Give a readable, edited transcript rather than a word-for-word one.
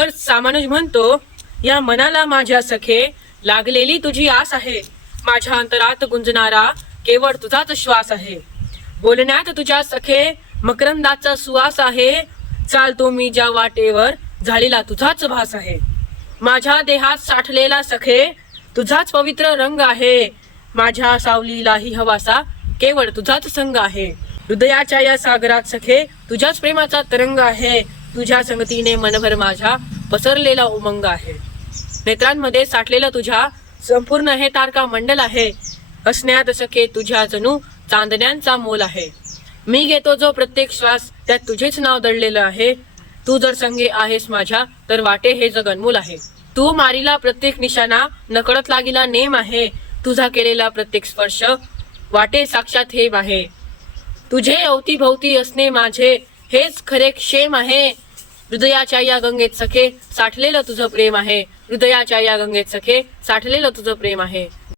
तर सामानुज म्हणतो, या मनाला माझ्या सखे लागलेली तुझी आस आहे. माझ्या अंतरात गुंजणारा केवळ तुझाच श्वास आहे. बोलण्यात तुझ्या सखे मकरंदाचा सुवास आहे. चालतो मी ज्या वाटेवर झालेला तुझाच भास आहे. माझ्या देहात साठलेला सखे तुझाच पवित्र रंग आहे. माझ्या सावलीलाही हवासा केवळ तुझाच संग आहे. हृदयाच्या या सागरात सखे तुझ्याच प्रेमाचा तरंग आहे. तुझ्या संगतीने मनभर माझ्या पसरलेला उमंग आहे. नेत्रांमध्ये साठलेलं तुझ्या संपूर्ण हे तारका मंडल आहे. हसण्यात सखे तुझ्या जणू चांदण्यांचा मोल आहे. मी घेतो जो प्रत्येक श्वास त्यात तुझेच नाव दडलेलं आहे. तू जर संगे आहेस माझ्या तर वाटे हे जग अनमोल आहे. तू मारीला प्रत्येक निशाणा नकळत लागिला नेम आहे. तुझा केलेला प्रत्येक स्पर्श वाटे साक्षात हेम आहे. तुझे अवतीभोवती असणे माझे हेच खरे क्षेम आहे. हृदयाच्या या गंगेत सखे साठलेलं तुझं प्रेम आहे. हृदयाच्या या गंगेत सखे साठलेलं तुझं प्रेम आहे.